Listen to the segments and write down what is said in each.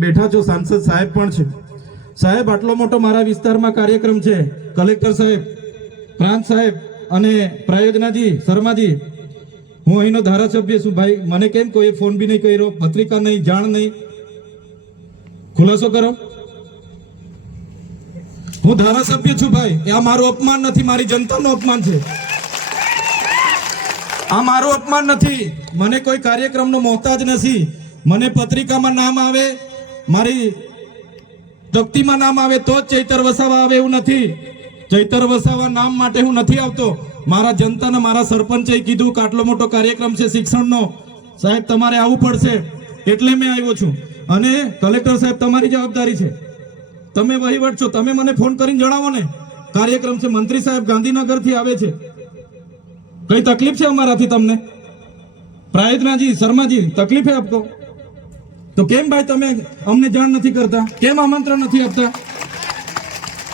બેઠા છો સાંસદ સાહેબ પણ છે સાહેબ આટલો મોટો મારા વિસ્તારમાં કાર્યક્રમ છે કલેક્ટર સાહેબ પ્રાંત સાહેબ અને પ્રાયોજનાજી શર્માજી હું અહીંનો ધારાસભ્ય છું ભાઈ મને કેમ કોઈ ફોન બી નહીં કર્યો પત્રિકા નહીં જાણ નહીં ખુલાસો કરો હું ધારાસભ્ય છું ભાઈ આ મારું અપમાન નથી મારી જનતાનું અપમાન છે આ મારું અપમાન નથી મને કોઈ કાર્યક્રમનો મોહતાજ નથી મને પત્રિકામાં નામ આવે મારી તકતીમાં નામ આવે તો જ ચૈતર વસાવા આવે એવું નથી ચૈતર વસાવા નામ માટે હું નથી આવતો મારા જનતાને મારા સરપંચે કીધું કે આટલો મોટો કાર્યક્રમ છે શિક્ષણનો સાહેબ તમારે આવવું પડશે એટલે મેં આવ્યો છું અને કલેક્ટર સાહેબ તમારી જવાબદારી છે તમે વહીવટ છો તમે મને ફોન કરીને જણાવો ને કાર્યક્રમ છે મંત્રી સાહેબ ગાંધીનગરથી આવે છે કઈ તકલીફ છે અમારાથી તમને પ્રાયતનાજી શર્માજી તકલીફે આપતો તો કેમ ભાઈ તમે અમને જાણ નથી કરતા કેમ આમંત્રણ નથી આપતા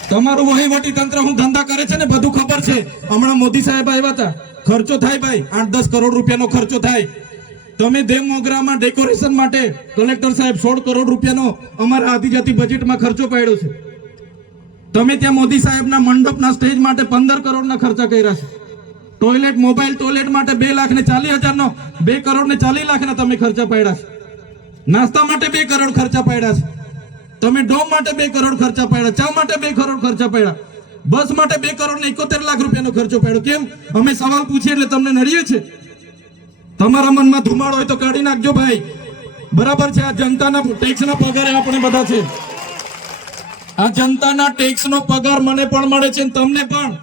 તમારું વહીવટી તંત્ર હું ધંધા કરે છે ને બધું ખબર છે હમણાં મોદી સાહેબ આવ્યા હતા ખર્ચો થાય ભાઈ આઠ દસ કરોડ રૂપિયાનો ખર્ચો થાય તમે દેવમોગરામાં ડેકોરેશન માટે કલેક્ટર સાહેબ સોળ કરોડ રૂપિયાનો અમારા આદિજાતિ બજેટમાં ખર્ચો પાડ્યો છે તમે ત્યાં મોદી સાહેબના મંડપના સ્ટેજ માટે પંદર કરોડના ખર્ચા કર્યા છે ટોયલેટ મોબાઈલ ટોયલેટ માટે બે લાખ ને ચાલીસ હજારનો બે કરોડ ને ચાલીસ લાખના તમે ખર્ચા પાડ્યા છે નાસ્તા માટે બે કરોડ ખર્ચા પડ્યા છે તમે ડોમ માટે બે કરોડ ખર્ચા પડ્યા ચા માટે બે કરોડ ખર્ચા પડ્યા બસ માટે બે કરોડ ને એકોતેર લાખ રૂપિયાનો ખર્ચો પડ્યો કેમ અમે સવાલ પૂછીએ એટલે તમને નડીએ છે તમારા મનમાં ધુમાડો હોય તો કાઢી નાખજો ભાઈ બરાબર છે આ જનતાના ટેક્સના પગારે આપણે બધા છે આ જનતાના ટેક્સનો પગાર મને પણ મળે છે તમને પણ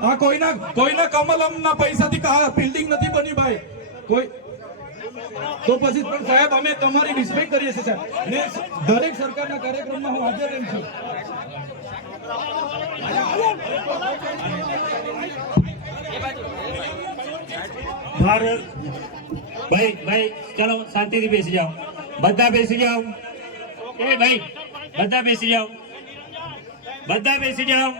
હા કોઈના કોઈના કમલમના પૈસાથી બિલ્ડિંગ નથી બની ભાઈ કોઈ તો પછી પણ સાહેબ અમે તમારી રિસ્પેક્ટ કરીએ છીએ સાહેબ ને દરેક સરકારના કાર્યક્રમમાં હું હાજર એમ છું ભારત ભાઈ ભાઈ ચલો શાંતિથી બેસી જાઓ બધા બેસી જાઓ એ ભાઈ બધા બેસી જાઓ બધા બેસી જાઓ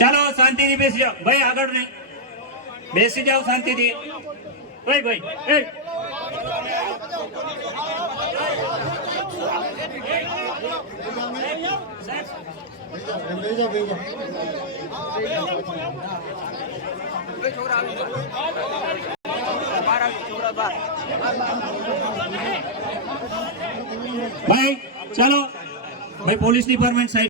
चलो शांति बेस जाओ भाई आगे नहीं बेस जाओ शांति दी भाई भाई भाई चलो भाई पुलिस डिपार्टमेंट साइड